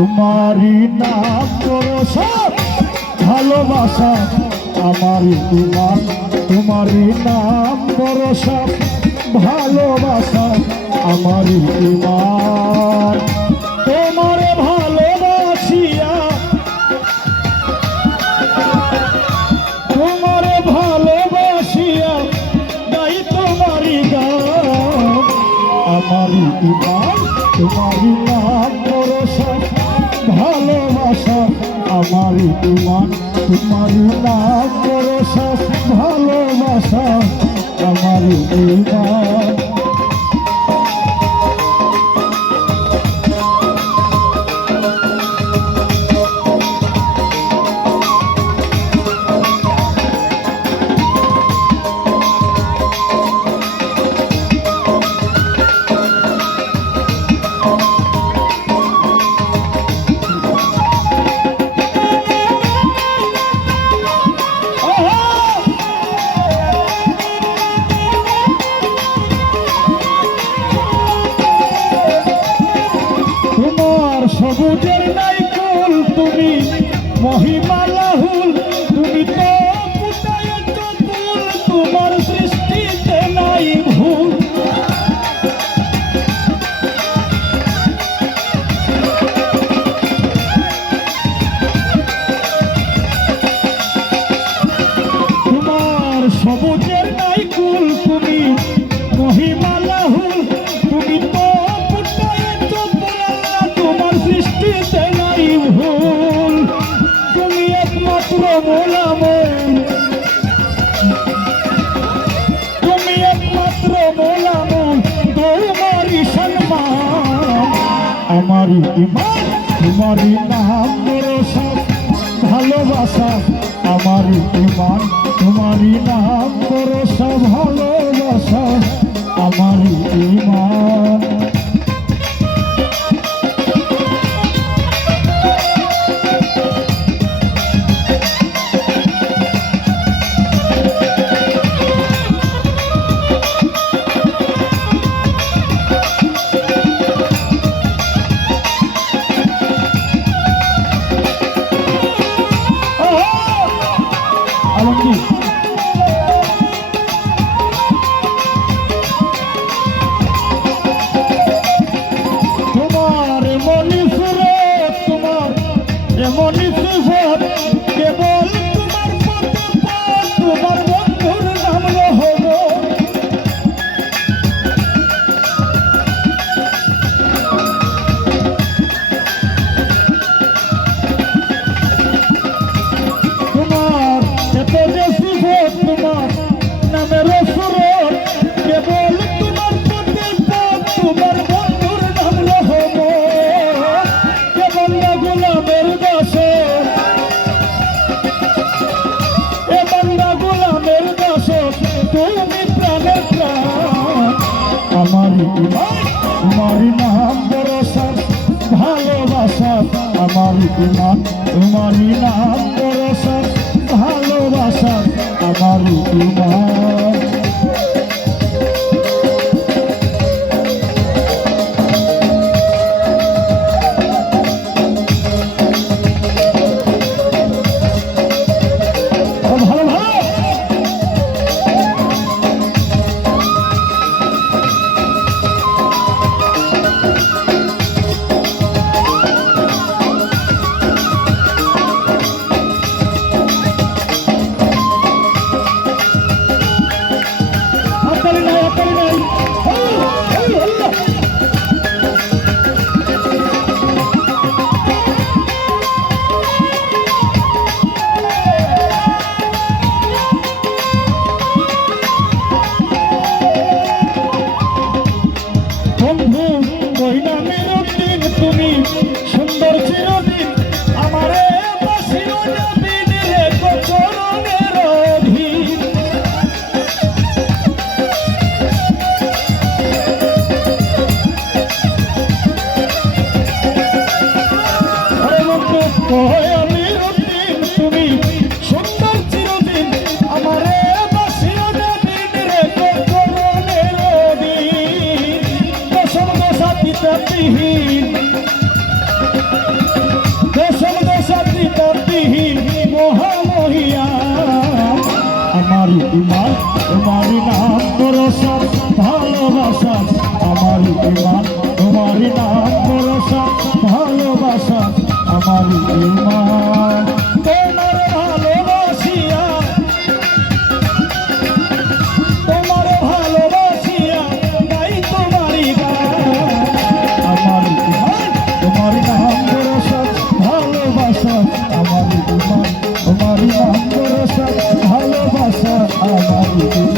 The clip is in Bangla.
তোমারই নাম ভরসা ভালোবাসা আমার ইমান, তোমারই নাম ভরসা ভালোবাসা আমার ইমান। তোমারে ভালোবাসিয়া, তোমারে ভালোবাসিয়া গাই তোমারই গান। আমার ইমান, তোমারই নাম ভরসা ভালোবাসা আমার ইমান, তোমারই নাম ভরসা ভালোবাসা আমার ইমান। সবুজের নাই কুল তুমি মহিমা লাহুল, তুমি তো পুতায়ত ফুল, তোমার সৃষ্টিতে নাই ভুল। তোমার সবুজের নাই কুল তুমি মহিমা লাহুল, তুমি তো সৃষ্টিতে নাই ভুল। তুমি একমাত্র মোলামন, তুমি একমাত্র মোলামন, তোমারই সম্মান আমারই ইমান, তোমারই নাম ভরসা ভালোবাসা আমারই ইমান, তোমারই নাম ভরসা ভালোবাসা আমারই ইমান। তোমার এমনই সুরত, তোমার এমনই সিফত, কেবল তোমার পথে পথ, তোমার বন্ধুর নাম রহম। তোমার এত যে সিফত, তোমার নামের সুরত, কেবল তোমার পথে পথ, তোমার বন্ধুর নাম রহম। কেবল গোলামের দাসে, এ বান্দা গোলামের দাসে, তুমি প্রাণের প্রাণ আমারই ইমান, তোমারই নাম ভরসা ভালোবাসা আমারই ইমান, তোমারই নাম ভরসা ভালোবাসা আমারই ইমান। ইমান তোমারই নাম ভরসা ভালোবাসা আমার ইমান তোমারই নাম ভরসা ভালোবাসা আমার ইমান তোমার ভালোবাসিয়া গাই তোমারই গান আমার ইমান তোমার নাম ভরসা ভালোবাসা আমার ইমান তোমার নাম ভরসা ভালোবাসা আমার